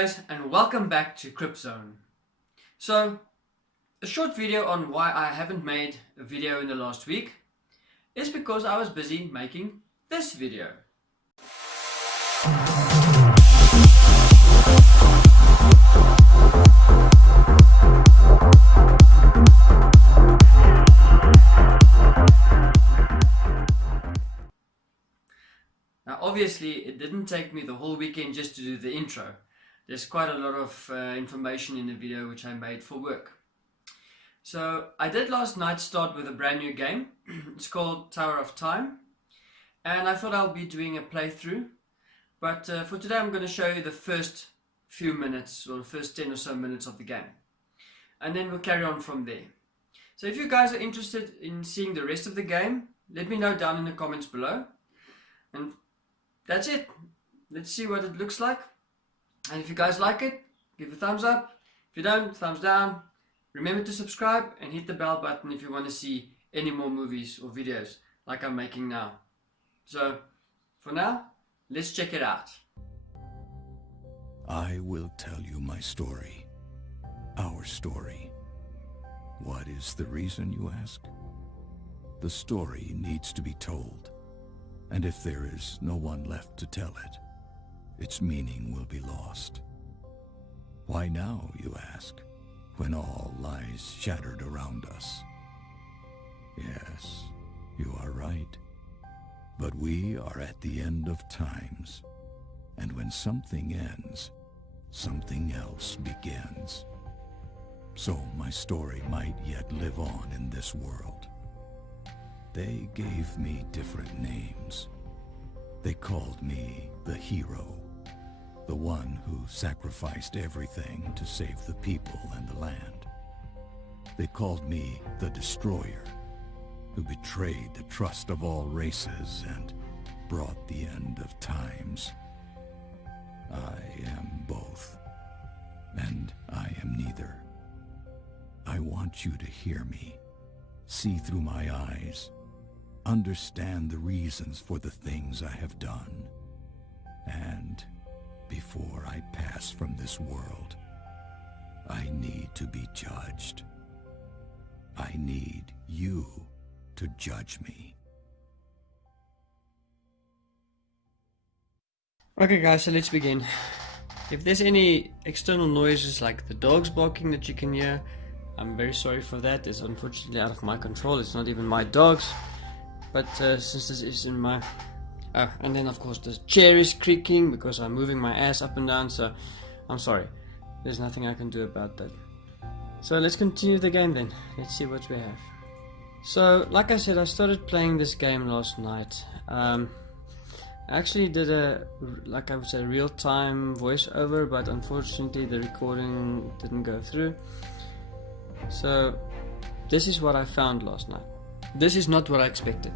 guys, and welcome back to Cript Zone. So, a short video on why I haven't made a video in the last week is because I was busy making this video. Now obviously it didn't take me the whole weekend just to do the intro. There's quite a lot of information in the video which I made for work. So I did last night start with a brand new game. It's called Tower of Time, and I thought I'll be doing a playthrough, but for today I'm going to show you the first few minutes, or the first 10 or so minutes of the game, and then we'll carry on from there. So if you guys are interested in seeing the rest of the game, let me know down in the comments below, and that's it. Let's see what it looks like. And if you guys like it, give a thumbs up. If you don't, thumbs down. Remember to subscribe and hit the bell button if you want to see any more movies or videos like I'm making now. So, for now, let's check it out. I will tell you my story. Our story. What is the reason, you ask? The story needs to be told. And if there is no one left to tell it, its meaning will be lost. Why now, you ask, when all lies shattered around us? Yes, you are right. But we are at the end of times, and when something ends, something else begins. So my story might yet live on in this world. They gave me different names. They called me the hero, the one who sacrificed everything to save the people and the land. They called me the destroyer, who betrayed the trust of all races and brought the end of times. I am both, and I am neither. I want you to hear me, see through my eyes, understand the reasons for the things I have done, and before I pass from this world, I need to be judged. I need you to judge me. Okay guys, so let's begin. If there's any external noises like the dogs barking that you can hear, I'm very sorry for that. It's unfortunately out of my control. It's not even my dogs. But since this is in my... Oh, and then of course the chair is creaking because I'm moving my ass up and down, so I'm sorry. There's nothing I can do about that. So let's continue the game then. Let's see what we have. So, like I said, I started playing this game last night. I actually did a, like I would say, real-time voiceover, but unfortunately the recording didn't go through. So, this is what I found last night. This is not what I expected,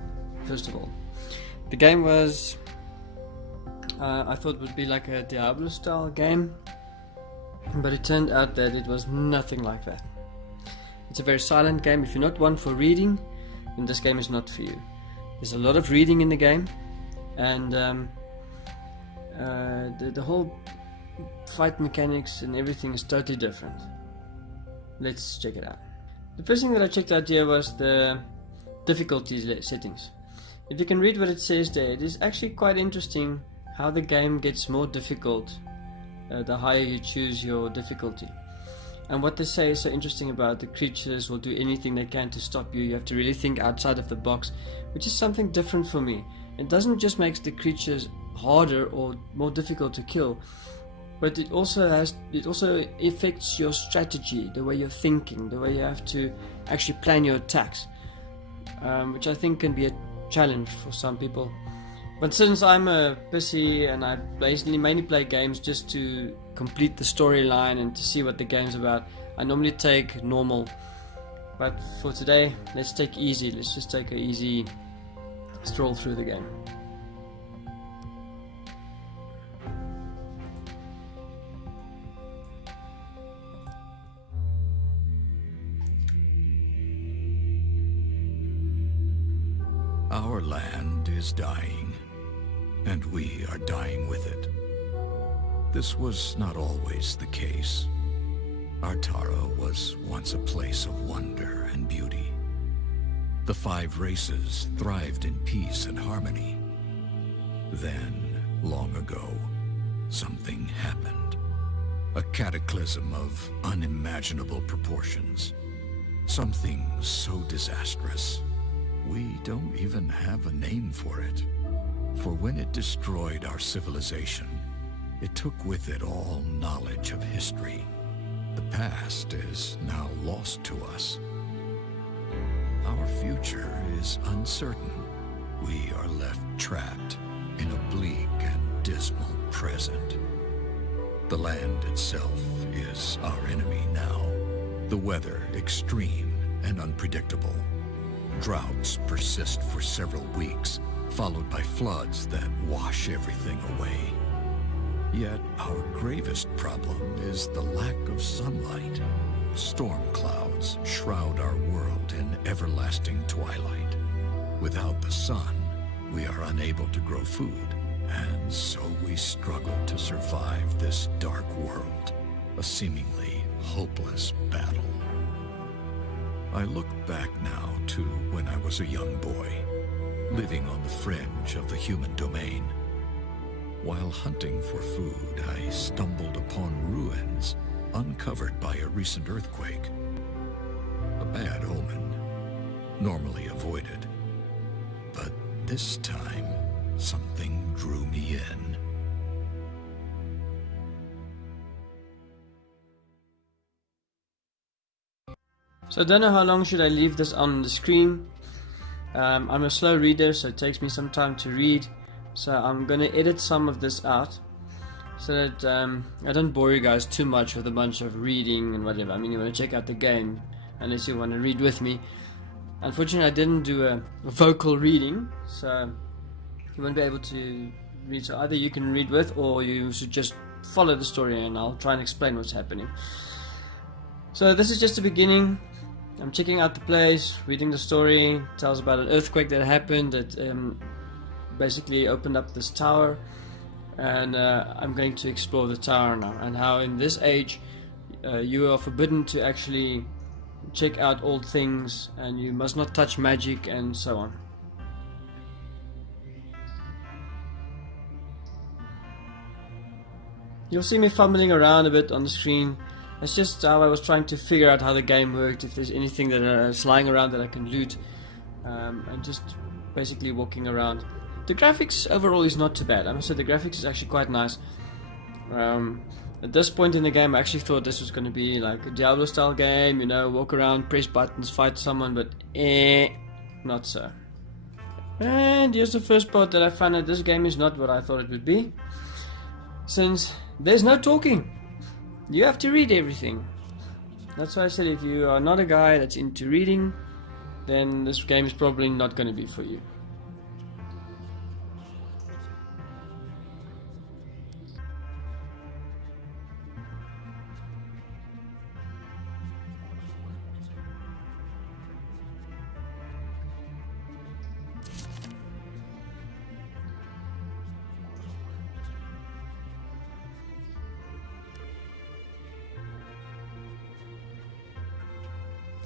first of all. The game was, I thought would be like a Diablo style game, but it turned out that it was nothing like that. It's a very silent game. If you're not one for reading, then this game is not for you. There's a lot of reading in the game, and the whole fight mechanics and everything is totally different. Let's check it out. The first thing that I checked out here was the difficulty settings. If you can read what it says there, it is actually quite interesting how the game gets more difficult the higher you choose your difficulty. And what they say is so interesting about the creatures will do anything they can to stop you. You have to really think outside of the box, which is something different for me. It doesn't just make the creatures harder or more difficult to kill, but it also affects your strategy, the way you're thinking, the way you have to actually plan your attacks, which I think can be a challenge for some people. But since I'm a pussy and I basically mainly play games just to complete the storyline and to see what the game's about, I normally take normal. But for today, let's take easy. Let's just take an easy stroll through the game. Our land is dying, and we are dying with it. This was not always the case. Artara was once a place of wonder and beauty. The 5 races thrived in peace and harmony. Then, long ago, something happened. A cataclysm of unimaginable proportions. Something so disastrous, we don't even have a name for it. For when it destroyed our civilization, it took with it all knowledge of history. The past is now lost to us. Our future is uncertain. We are left trapped in a bleak and dismal present. The land itself is our enemy now. The weather extreme and unpredictable. Droughts persist for several weeks, followed by floods that wash everything away. Yet our gravest problem is the lack of sunlight. Storm clouds shroud our world in everlasting twilight. Without the sun, we are unable to grow food, and so we struggle to survive this dark world, a seemingly hopeless battle. I look back now to when I was a young boy, living on the fringe of the human domain. While hunting for food, I stumbled upon ruins uncovered by a recent earthquake. A bad omen, normally avoided. But this time, something drew me in. So I don't know how long should I leave this on the screen. I'm a slow reader, so it takes me some time to read. So I'm going to edit some of this out so that I don't bore you guys too much with a bunch of reading and whatever. I mean, you want to check out the game unless you want to read with me. Unfortunately, I didn't do a vocal reading, so you won't be able to read. So either you can read with, or you should just follow the story and I'll try and explain what's happening. So this is just the beginning. I'm checking out the place, reading the story. It tells about an earthquake that happened that basically opened up this tower, and I'm going to explore the tower now, and how in this age you are forbidden to actually check out old things, and you must not touch magic and so on. You'll see me fumbling around a bit on the screen. It's just how I was trying to figure out how the game worked, if there's anything that is lying around that I can loot, and just basically walking around. The graphics overall is not too bad. I must say the graphics is actually quite nice. At this point in the game I actually thought this was going to be like a Diablo style game, you know, walk around, press buttons, fight someone, but not so. And here's the first part that I found that this game is not what I thought it would be, since there's no talking. You have to read everything. That's why I said if you are not a guy that's into reading, then this game is probably not going to be for you.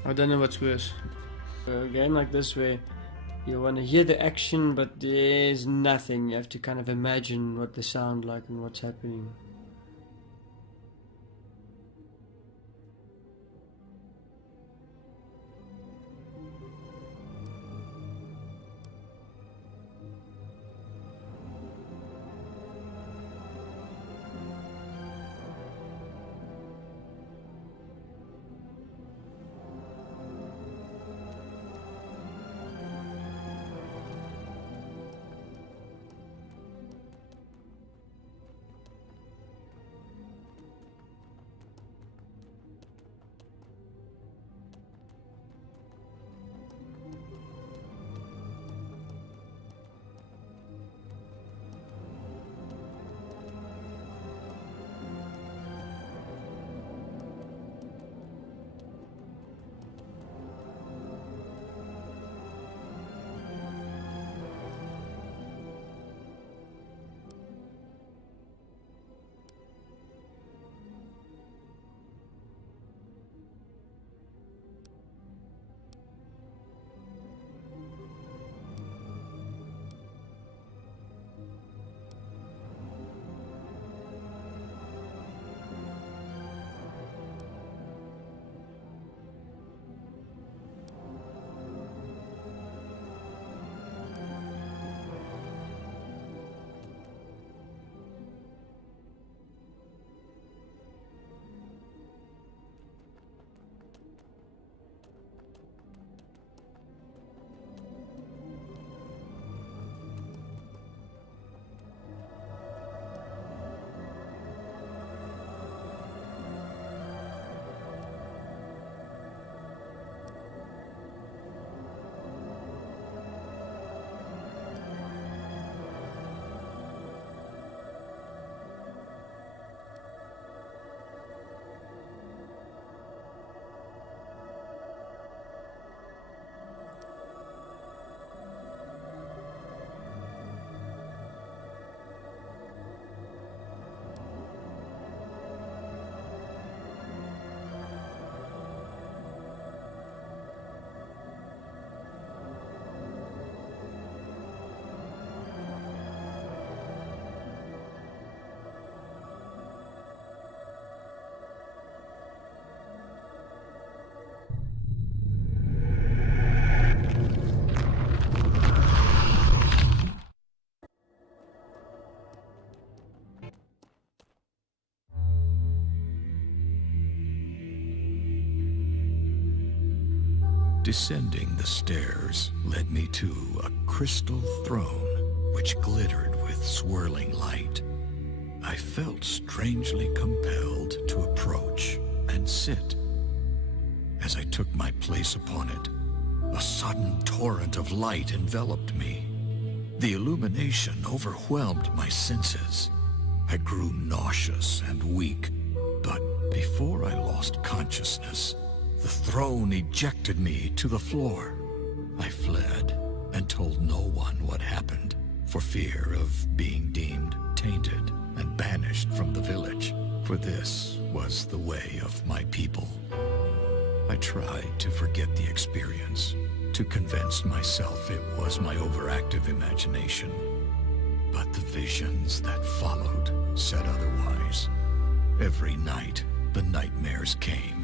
I don't know what's worse. A game like this where you want to hear the action but there's nothing. You have to kind of imagine what they sound like and what's happening. Descending the stairs led me to a crystal throne which glittered with swirling light. I felt strangely compelled to approach and sit. As I took my place upon it, a sudden torrent of light enveloped me. The illumination overwhelmed my senses. I grew nauseous and weak, but before I lost consciousness, the throne ejected me to the floor. I fled and told no one what happened, for fear of being deemed tainted and banished from the village, for this was the way of my people. I tried to forget the experience, to convince myself it was my overactive imagination. But the visions that followed said otherwise. Every night, the nightmares came.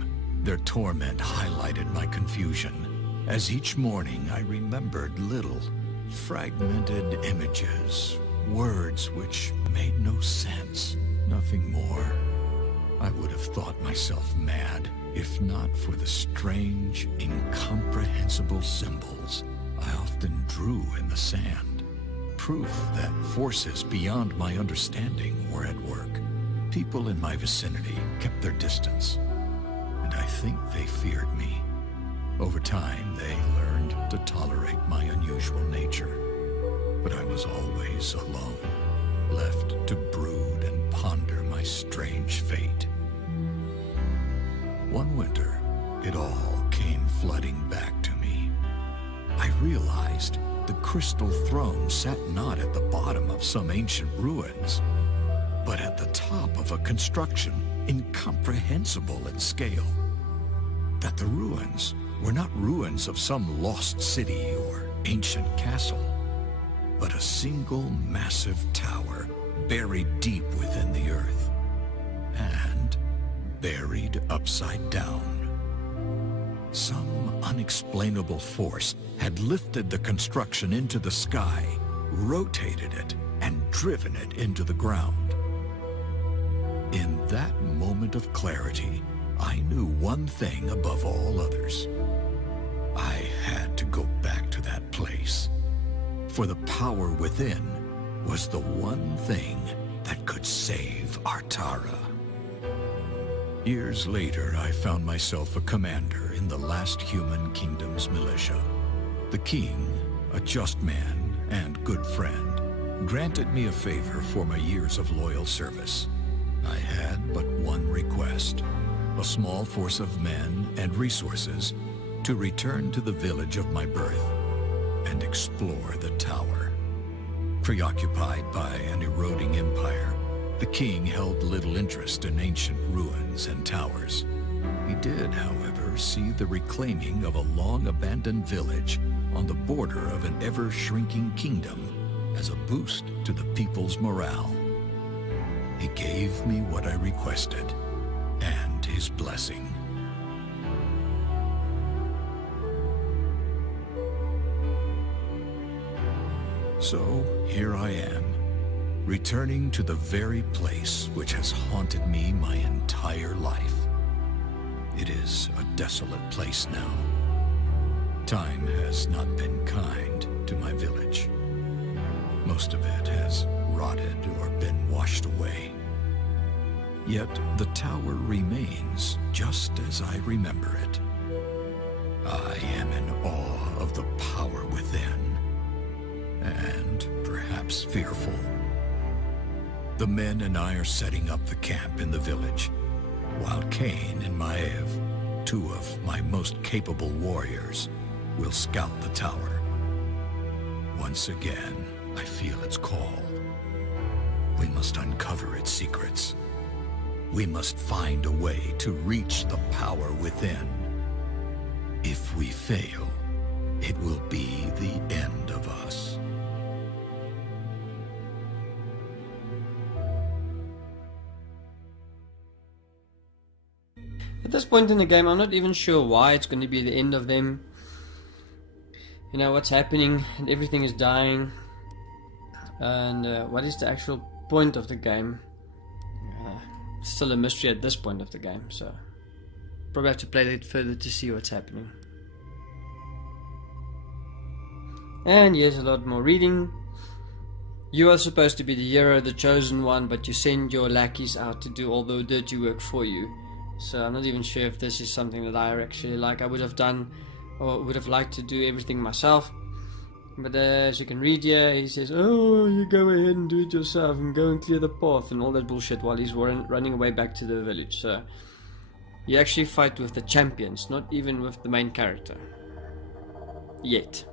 Their torment highlighted my confusion, as each morning I remembered little, fragmented images, words which made no sense, nothing more. I would have thought myself mad, if not for the strange, incomprehensible symbols I often drew in the sand. Proof that forces beyond my understanding were at work. People in my vicinity kept their distance, and I think they feared me. Over time, they learned to tolerate my unusual nature. But I was always alone, left to brood and ponder my strange fate. One winter, it all came flooding back to me. I realized the crystal throne sat not at the bottom of some ancient ruins, but at the top of a construction incomprehensible in scale. That the ruins were not ruins of some lost city or ancient castle, but a single massive tower buried deep within the earth, and buried upside down. Some unexplainable force had lifted the construction into the sky, rotated it, and driven it into the ground. In that moment of clarity, I knew one thing above all others. I had to go back to that place, for the power within was the one thing that could save Artara. Years later, I found myself a commander in the last human kingdom's militia. The king, a just man and good friend, granted me a favor for my years of loyal service. I had but one request: a small force of men and resources to return to the village of my birth and explore the tower. Preoccupied by an eroding empire, the king held little interest in ancient ruins and towers. He did, however, see the reclaiming of a long-abandoned village on the border of an ever-shrinking kingdom as a boost to the people's morale. He gave me what I requested, and his blessing. So here I am, returning to the very place which has haunted me my entire life. It is a desolate place now. Time has not been kind to my village. Most of it has rotted or been washed away. Yet the tower remains just as I remember it. I am in awe of the power within, and perhaps fearful. The men and I are setting up the camp in the village, while Cain and Maev, two of my most capable warriors, will scout the tower. Once again, I feel its call. We must uncover its secrets. We must find a way to reach the power within. If we fail, it will be the end of us. At this point in the game, I'm not even sure why it's going to be the end of them. You know, what's happening and everything is dying. And what is the actual point of the game? It's still a mystery at this point of the game, so probably have to play it further to see what's happening. And yes, a lot more reading. You are supposed to be the hero, the chosen one, but you send your lackeys out to do all the dirty work for you. So I'm not even sure if this is something that I actually like. I would have done, or would have liked to do everything myself. But as you can read here, he says, "Oh, you go ahead and do it yourself and go and clear the path," and all that bullshit while he's running away back to the village. So you actually fight with the champions, not even with the main character. Yet.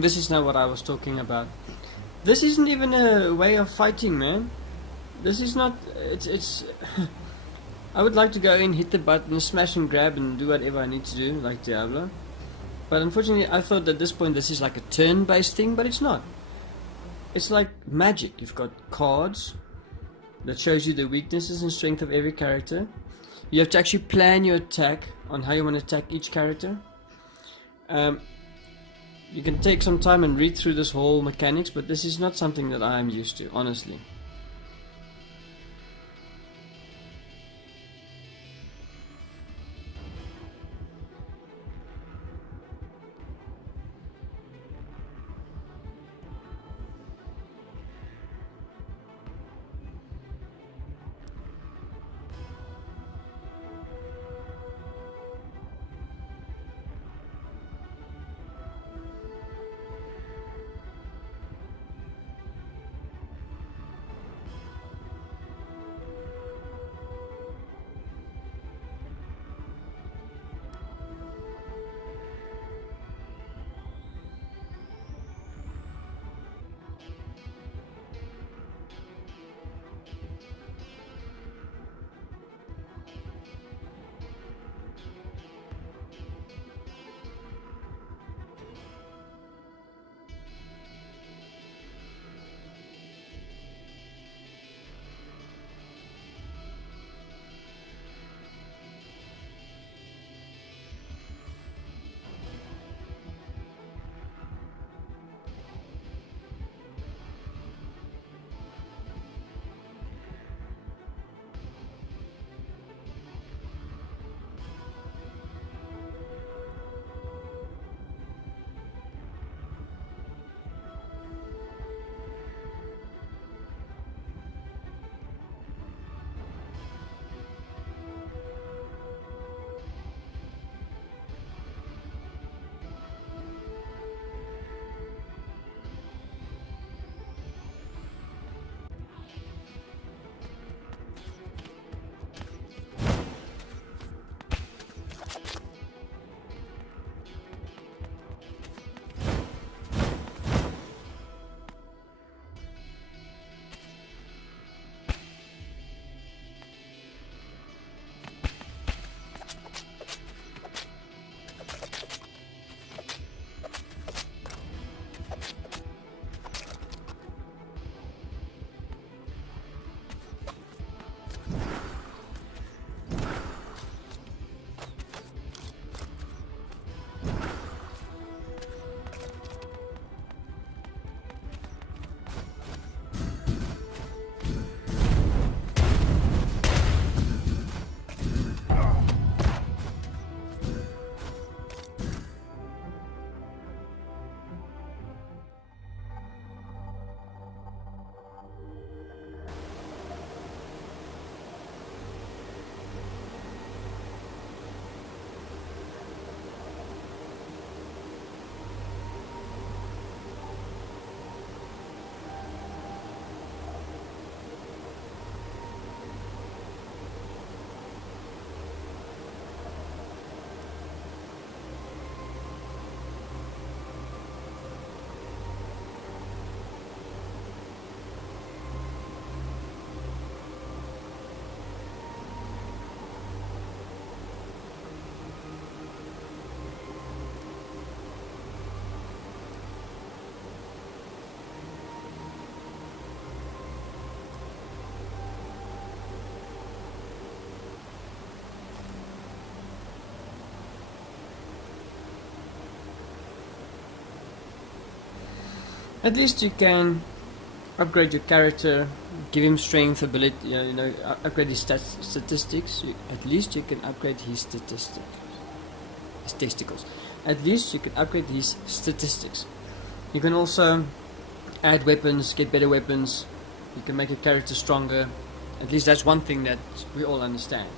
This is not what I was talking about. This isn't even a way of fighting, man. This is not. It's. I would like to go in, hit the button, smash and grab, and do whatever I need to do, like Diablo. But unfortunately, I thought at this point this is like a turn-based thing, but it's not. It's like magic. You've got cards that shows you the weaknesses and strength of every character. You have to actually plan your attack on how you want to attack each character. You can take some time and read through this whole mechanics, but this is not something that I'm used to, honestly. At least you can upgrade your character, give him strength, ability, upgrade his statistics. At least you can upgrade his statistics. His testicles. At least you can upgrade his statistics. You can also add weapons, get better weapons. You can make your character stronger. At least that's one thing that we all understand.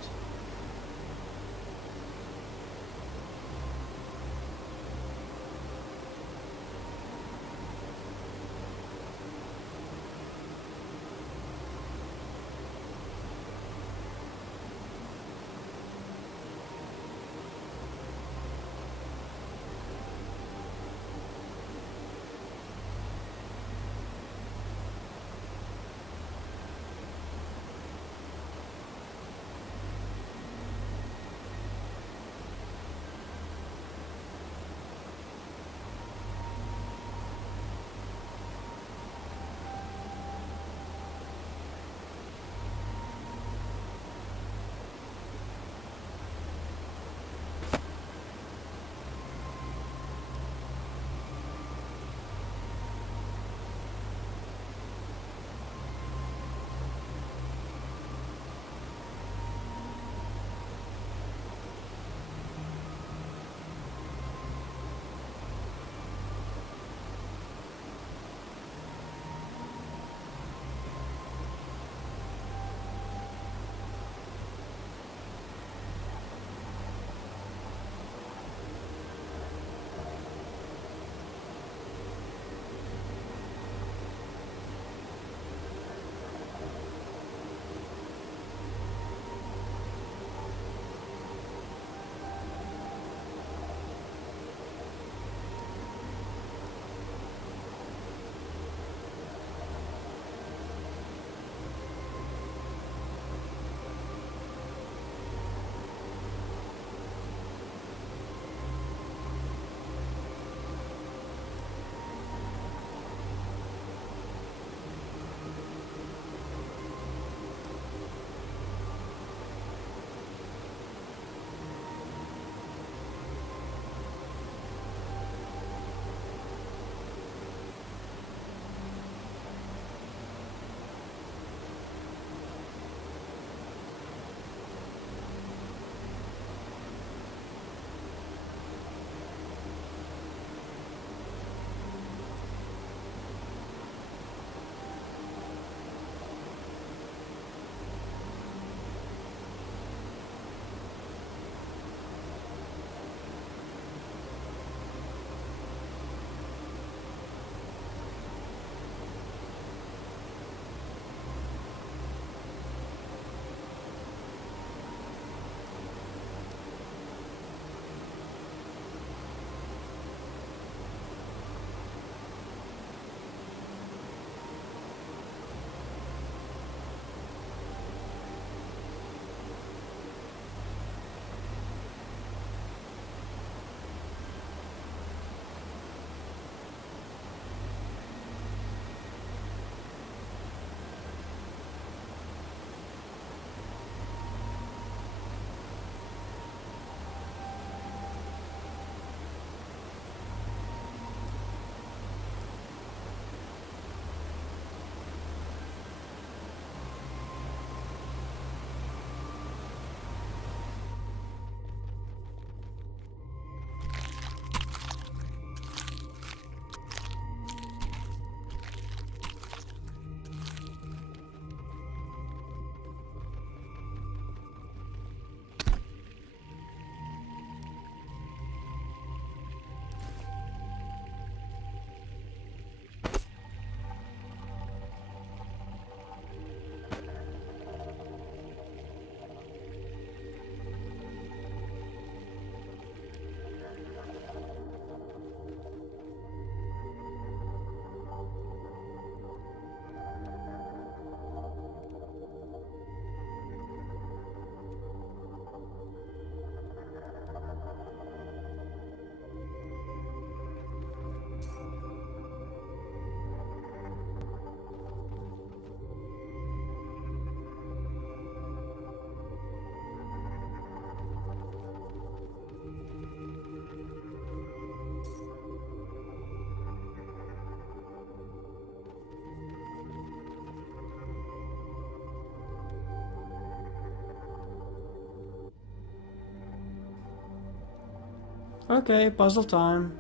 Okay, puzzle time.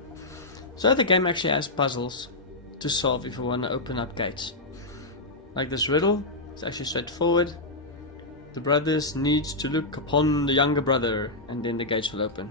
So the game actually has puzzles to solve if you want to open up gates. Like this riddle, it's actually straightforward. The brothers need to look upon the younger brother, and then the gates will open.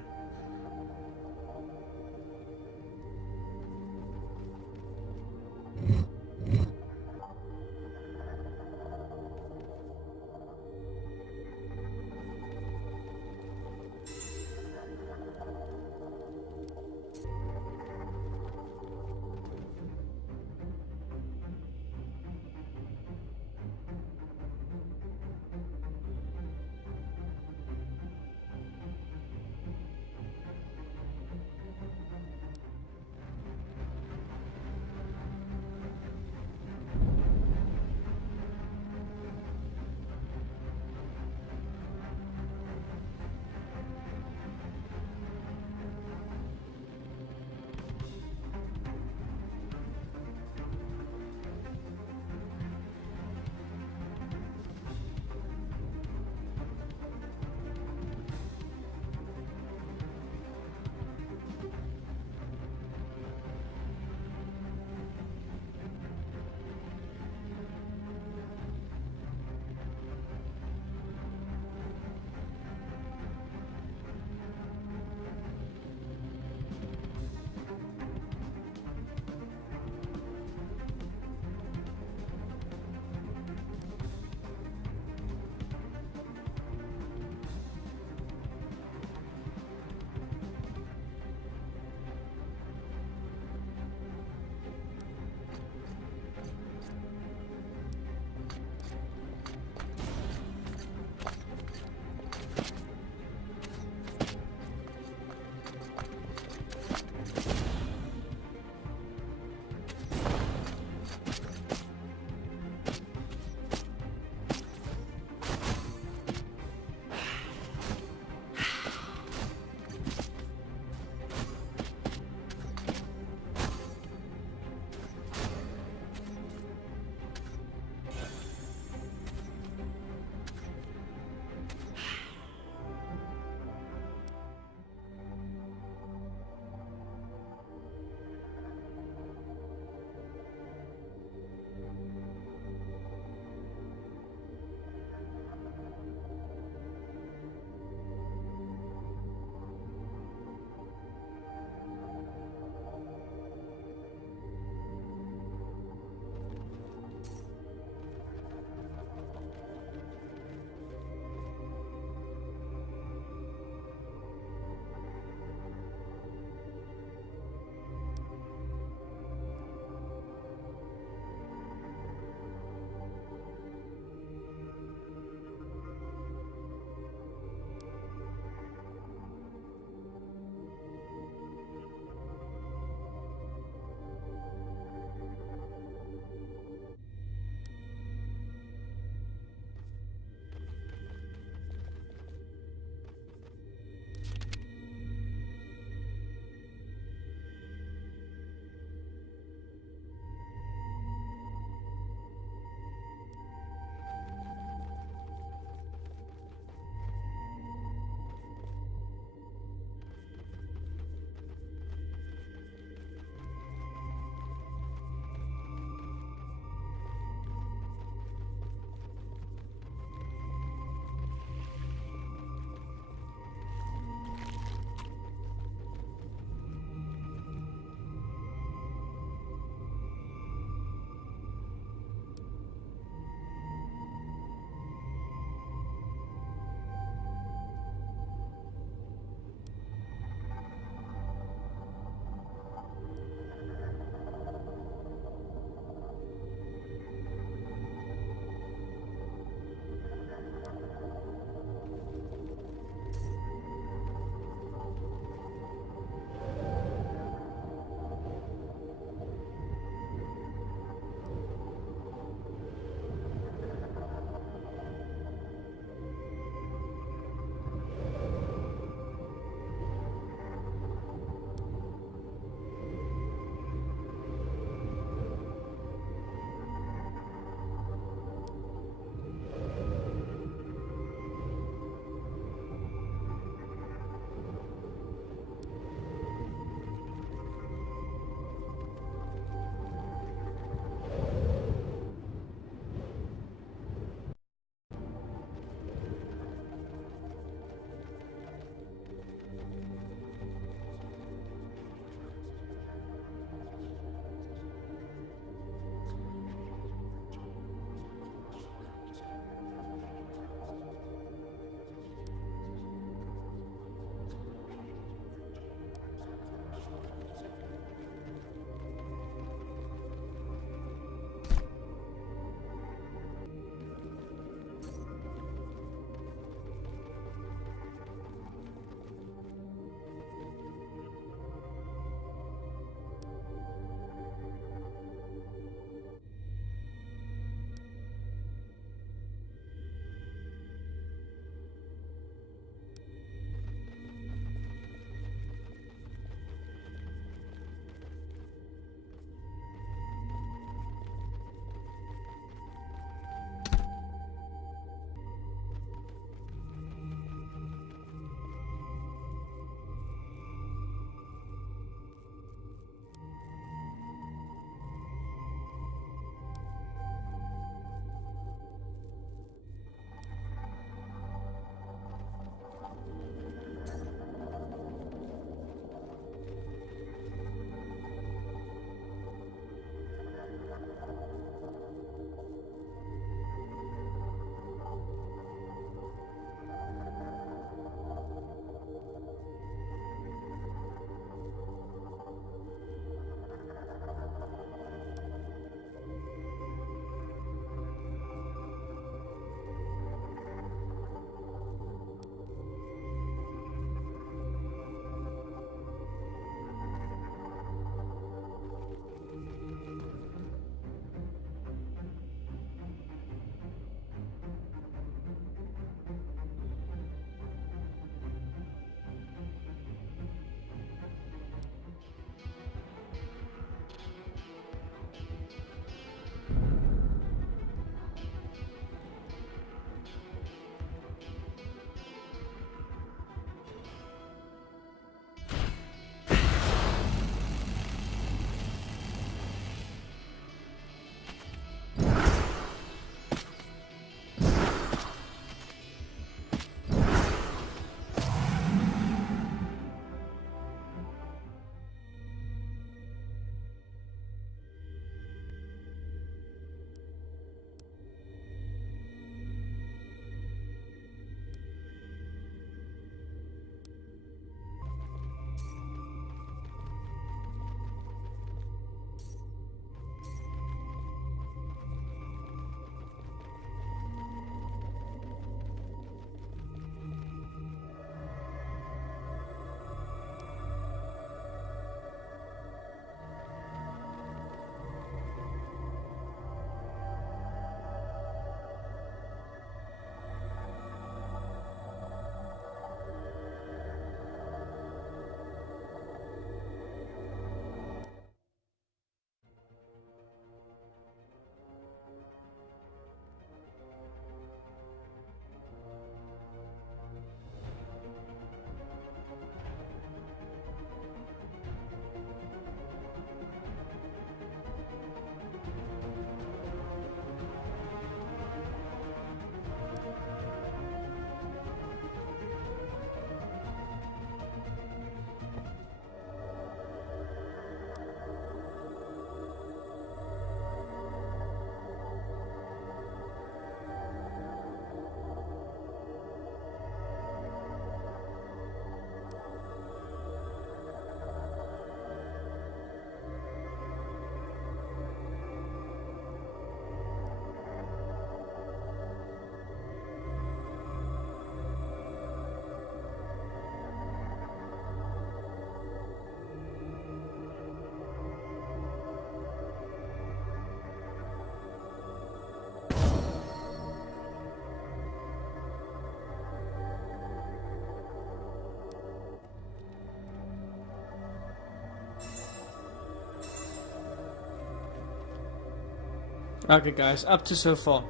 Okay guys, up to so far.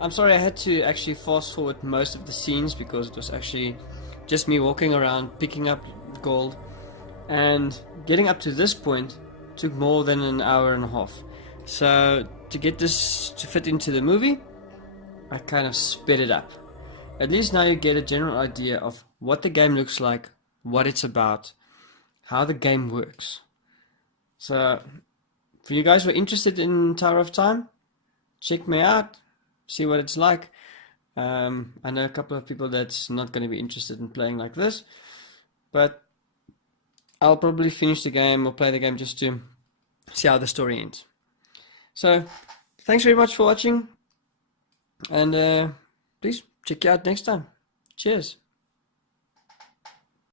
I'm sorry I had to actually fast forward most of the scenes because it was actually just me walking around picking up gold, and getting up to this point took more than an hour and a half. So to get this to fit into the movie, I kind of sped it up. At least now you get a general idea of what the game looks like, what it's about, how the game works. So for you guys who are interested in Tower of Time, check me out, see what it's like. I know a couple of people that's not going to be interested in playing like this, but I'll probably finish the game or play the game just to see how the story ends. So thanks very much for watching, and please check you out next time. Cheers.